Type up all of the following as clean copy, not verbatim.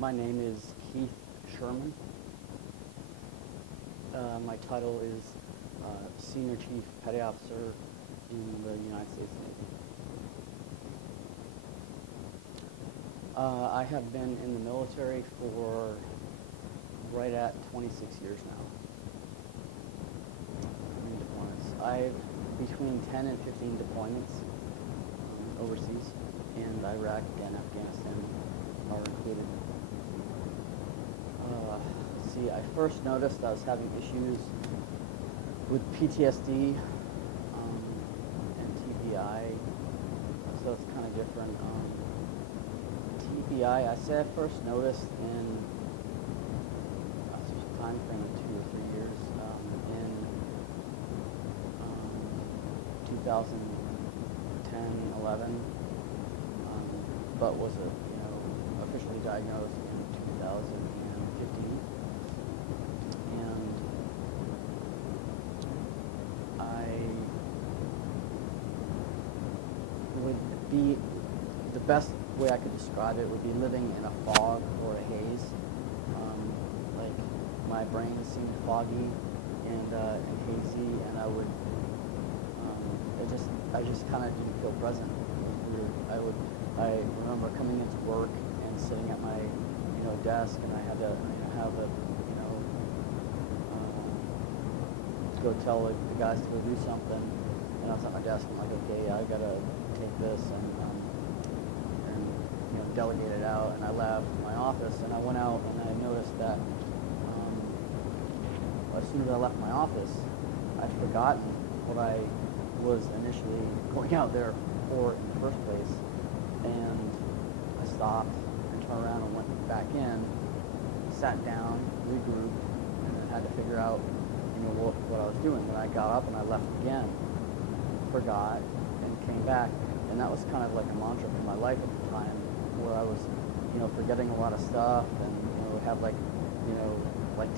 My name is Keith Sherman. My title is Senior Chief Petty Officer in the United States Navy. I have been in the military for right at 26 years now. Deployments. I've between 10 and 15 deployments overseas, and Iraq and Afghanistan are included. I first noticed I was having issues with PTSD and TBI, so it's kind of different. TBI, I say I first noticed in a time frame of 2 or 3 years, in 2010, 11, but was officially diagnosed in 2015. And I would be, the best way I could describe it would be living in a fog or a haze. Like my brain seemed foggy and hazy, and I just kind of didn't feel present. It was weird. I remember coming into work and sitting at my desk, and I had to have a to go tell the guys to go do something, and I was at my desk. I'm like, okay, I gotta take this and delegate it out. And I left my office and I went out, and I noticed that as soon as I left my office, I'd forgotten what I was initially going out there for in the first place. And I stopped and turned around and went back in, sat down, regrouped, and then had to figure out what I was doing. Then I got up and I left again, forgot, and came back. And that was kind of like a mantra for my life at the time, where I was forgetting a lot of stuff, and have like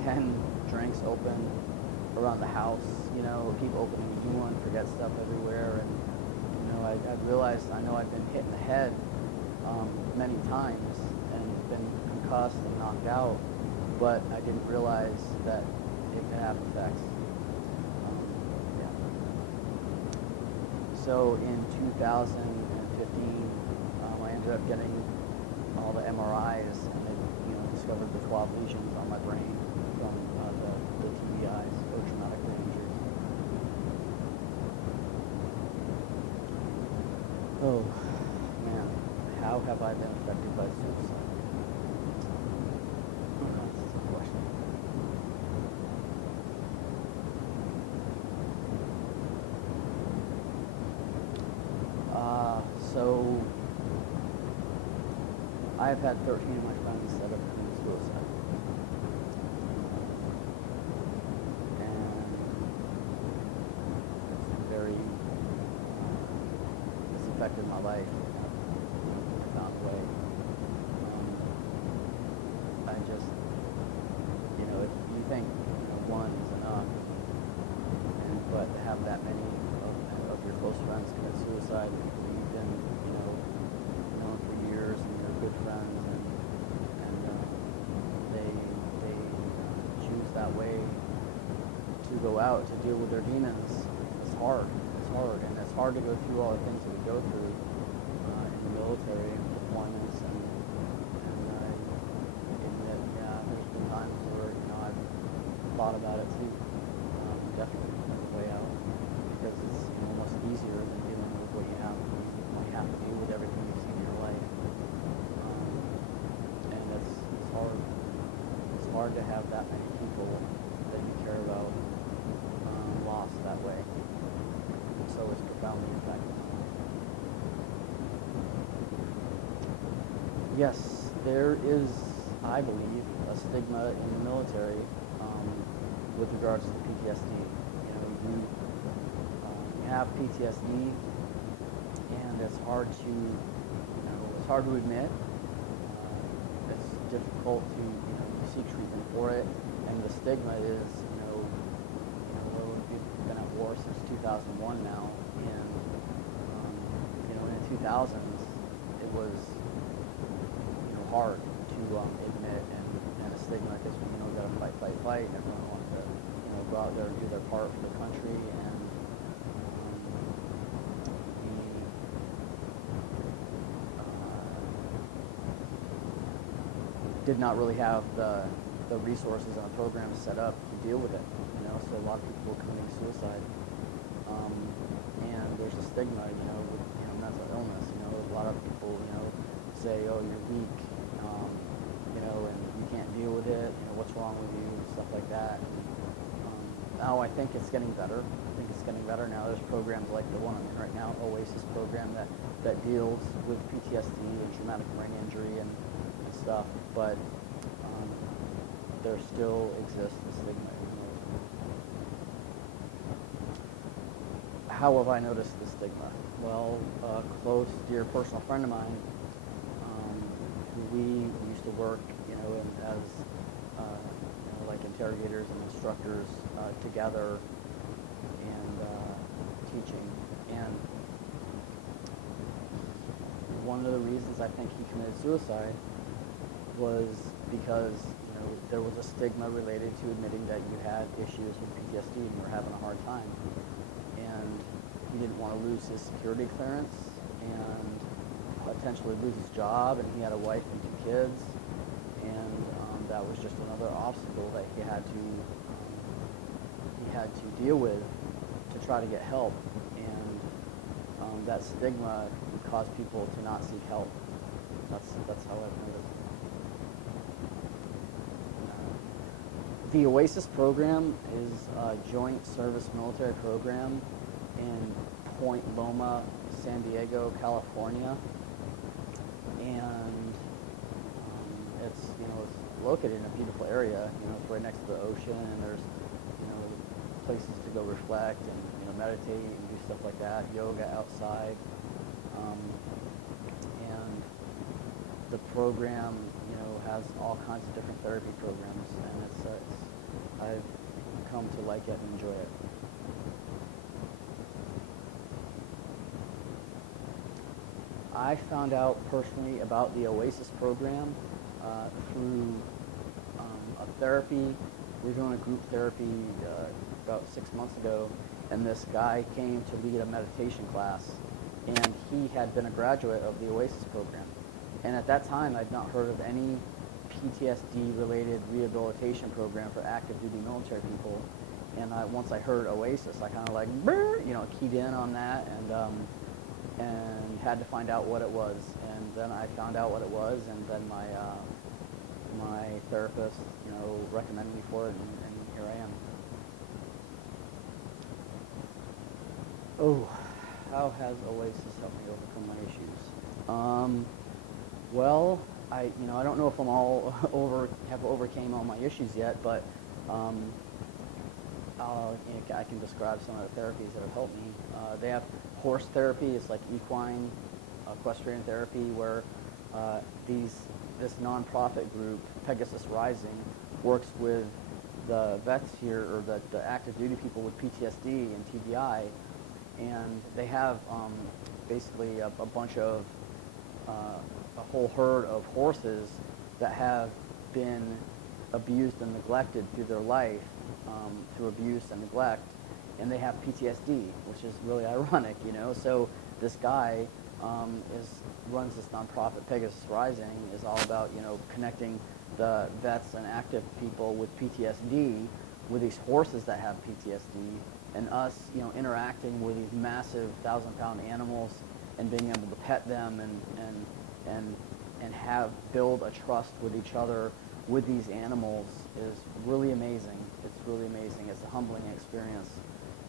10 drinks open around the house, keep opening a new one, forget stuff everywhere. And I realized I've been hit in the head many times and been concussed and knocked out, but I didn't realize that it could have effects. So in 2015, I ended up getting all the MRIs, and they discovered the 12 lesions on my brain from the TBIs, or traumatic brain injuries. Oh man, how have I been affected by suicide? That's a good question. So I've had 13 of my friends that have committed suicide. And it's affected my life in a profound way. I just, if you think one is enough, but to have that many of your close friends commit suicide, you've been, known for years, and you're good friends, and they choose that way to go out to deal with their demons. It's hard, and it's hard to go through all the things that we go through in the military and deployments, and I admit, there's been times where I've thought about it too. Definitely the way out, because it's almost easier than dealing with what you have to deal with everything you've seen in your life. And it's hard. It's hard to have that many people that you care about lost that way. So it's profoundly effective. Yes, there is, I believe, a stigma in the military with regards to PTSD. You have PTSD, and it's hard to admit. It's difficult to seek treatment for it, and the stigma is we've been at war since 2001 now, and in the 2000s it was hard to fight. Everyone wanted to, go out there and do their part for the country, and we did not really have the resources and the programs set up to deal with it. So a lot of people were committing suicide, and there's a stigma, with mental illness. A lot of people, say, oh, you're weak, and you can't deal with it. What's wrong with you, and stuff like that. Now I think it's getting better. Now. There's programs like the one I'm in right now, OASIS program, that deals with PTSD and traumatic brain injury and stuff, but there still exists the stigma. How have I noticed the stigma? Well, a close, dear personal friend of mine, who we used to work, as like interrogators and instructors together, and teaching. And one of the reasons I think he committed suicide was because there was a stigma related to admitting that you had issues with PTSD and you were having a hard time. And he didn't want to lose his security clearance and potentially lose his job, and he had a wife and 2 kids, and that was just another obstacle that he had to deal with to try to get help. And that stigma caused people to not seek help. That's how I've noticed. The OASIS program is a joint service military program in Point Loma, San Diego, California, and it's located in a beautiful area. It's right next to the ocean, and there's places to go reflect and meditate and do stuff like that, yoga outside, and the program has all kinds of different therapy programs, and I've come to like it and enjoy it. I found out personally about the OASIS program through a therapy. We were doing a group therapy about 6 months ago, and this guy came to lead a meditation class, and he had been a graduate of the OASIS program. And at that time, I'd not heard of any PTSD-related rehabilitation program for active duty military people. And once I heard OASIS, I kind of like, keyed in on that, and had to find out what it was. And then I found out what it was, and then my therapist, recommended me for it, and here I am. Oh, how has OASIS helped me overcome my issues? Well, I don't know if I'm all have overcame all my issues yet, but I can describe some of the therapies that have helped me. They have horse therapy. It's like equine equestrian therapy, where this nonprofit group, Pegasus Rising, works with the vets here, or the active duty people with PTSD and TBI, and they have basically a bunch of a whole herd of horses that have been abused and neglected through their life, through abuse and neglect, and they have PTSD, which is really ironic, So this guy runs this nonprofit, Pegasus Rising, is all about, connecting the vets and active people with PTSD with these horses that have PTSD, and us, interacting with these massive 1,000-pound animals and being able to pet them and build a trust with each other with these animals is really amazing. It's really amazing. It's a humbling experience,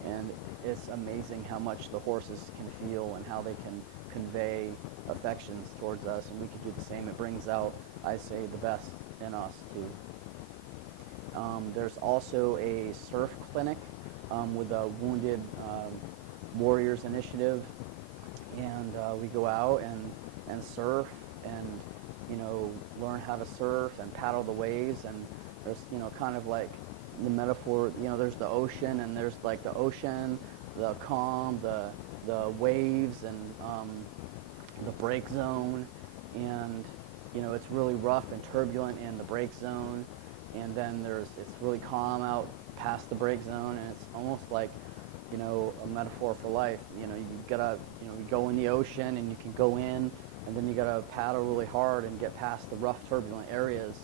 and it's amazing how much the horses can feel and how they can convey affections towards us, and we can do the same. It brings out, I say, the best in us too. There's also a surf clinic with a Wounded Warriors Initiative, and we go out and surf and learn how to surf and paddle the waves. And there's kind of like the metaphor, there's the ocean, and there's like the ocean, the calm, the waves, and the break zone, and it's really rough and turbulent in the break zone, and then it's really calm out past the break zone, and it's almost like, you know, a metaphor for life. You know, you gotta, you know, you go in the ocean and you can go in, and then you gotta paddle really hard and get past the rough, turbulent areas,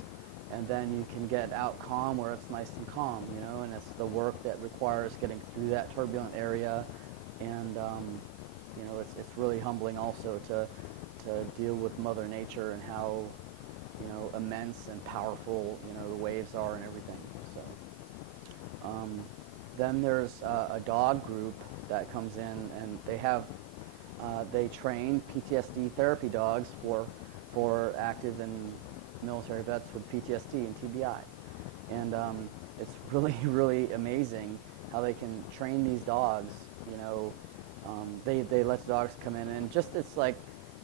and then you can get out calm where it's nice and calm, you know, and it's the work that requires getting through that turbulent area, and you know, it's really humbling also to deal with Mother Nature and how, you know, immense and powerful, you know, the waves are and everything. So then there's a dog group that comes in, and they train PTSD therapy dogs for active and military vets with PTSD and TBI, and it's really, really amazing how they can train these dogs. You know, they let the dogs come in, and just it's like,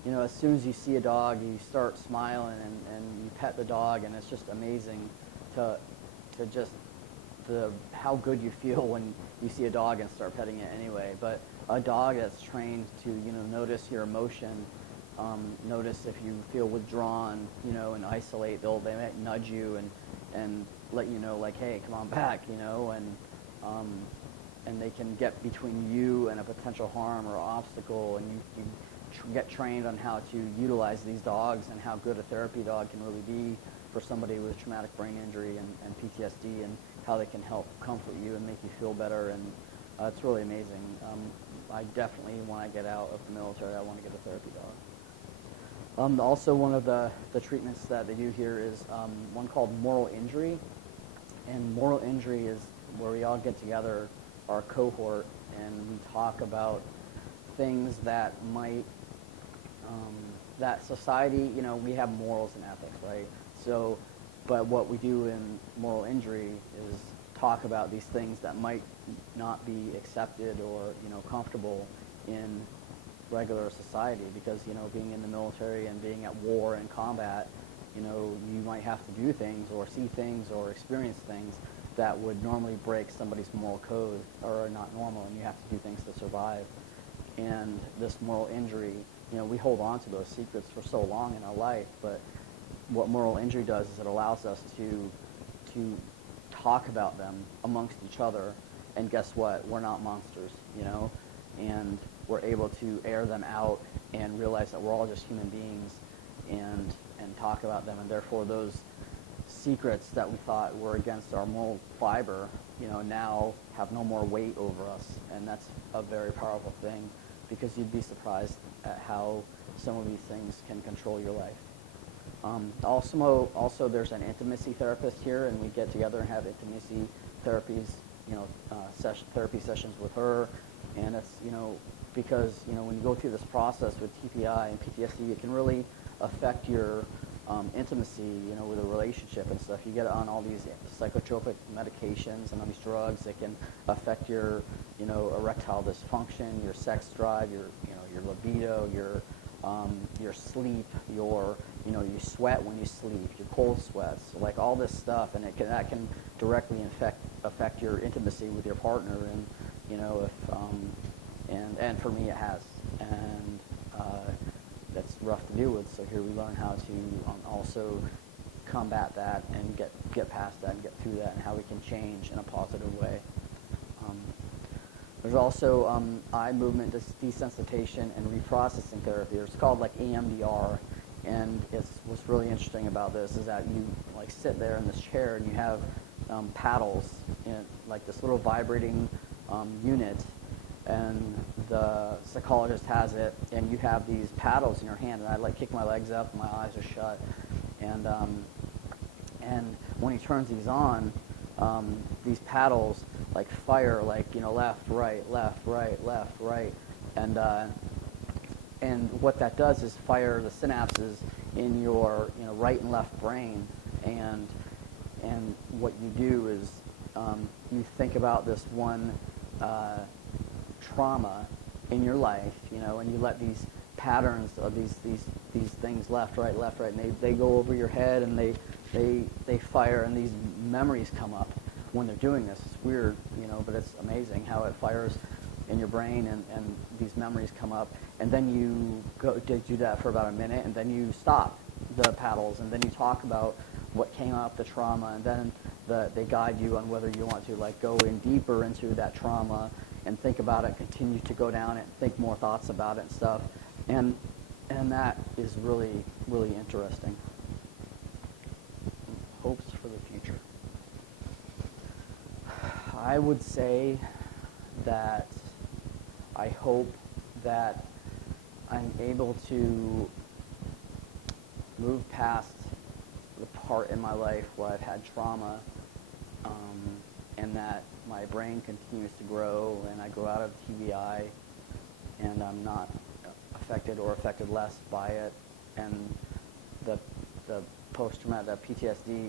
you know, as soon as you see a dog, you start smiling and you pet the dog, and it's just amazing to just how good you feel when you see a dog and start petting it anyway. But a dog that's trained to, you know, notice your emotion, notice if you feel withdrawn, you know, and isolate, they might nudge you and let you know, like, hey, come on back, you know, and they can get between you and a potential harm or obstacle, and you get trained on how to utilize these dogs and how good a therapy dog can really be for somebody with traumatic brain injury and PTSD, and how they can help comfort you and make you feel better, and it's really amazing. I definitely, when I get out of the military, I want to get a therapy dog. Also, one of the treatments that they do here is one called moral injury, and moral injury is where we all get together, our cohort, and we talk about things that might, that society, you know, we have morals and ethics, right? So, but what we do in moral injury is talk about these things that might not be accepted or, you know, comfortable in regular society, because, you know, being in the military and being at war and combat, you know, you might have to do things or see things or experience things that would normally break somebody's moral code or are not normal, and you have to do things to survive. And this moral injury, you know, we hold on to those secrets for so long in our life, but what moral injury does is it allows us to talk about them amongst each other, and guess what? We're not monsters, you know, and we're able to air them out and realize that we're all just human beings, and talk about them, and therefore those secrets that we thought were against our moral fiber, you know, now have no more weight over us, and that's a very powerful thing, because you'd be surprised at how some of these things can control your life. Also, there's an intimacy therapist here, and we get together and have intimacy therapies, you know, therapy sessions with her, and it's, you know, because, you know, when you go through this process with TPI and PTSD, it can really affect your intimacy, you know, with a relationship and stuff. You get on all these psychotropic medications and all these drugs that can affect your, you know, erectile dysfunction, your sex drive, your, you know, your libido, your sleep, your, you know, you sweat when you sleep, your cold sweats, like all this stuff, and that can directly affect your intimacy with your partner, and, you know, if and for me it has, and that's rough to deal with. So here we learn how to also combat that and get past that and get through that, and how we can change in a positive way. There's also eye movement desensitization and reprocessing therapy. It's called like EMDR, and what's really interesting about this is that you like sit there in this chair and you have paddles in like this little vibrating unit, and the psychologist has it, and you have these paddles in your hand, and I like kick my legs up, and my eyes are shut, and when he turns these on, these paddles like fire, like, you know, left, right, and what that does is fire the synapses in your, you know, right and left brain, and what you do is you think about this one trauma in your life, you know, and you let these patterns of these things left, right, and they go over your head, and they fire, and these memories come up when they're doing this. It's weird, you know, but it's amazing how it fires in your brain, and these memories come up, and then you go do that for about a minute, and then you stop the paddles, and then you talk about what came out of the trauma, and then they guide you on whether you want to like go in deeper into that trauma and think about it, continue to go down it, think more thoughts about it and stuff, and that is really, really interesting. Hopes for the future. I would say that I hope that I'm able to move past the part in my life where I've had trauma, and that my brain continues to grow and I grow out of TBI and I'm not affected or affected less by it, and the post-traumatic PTSD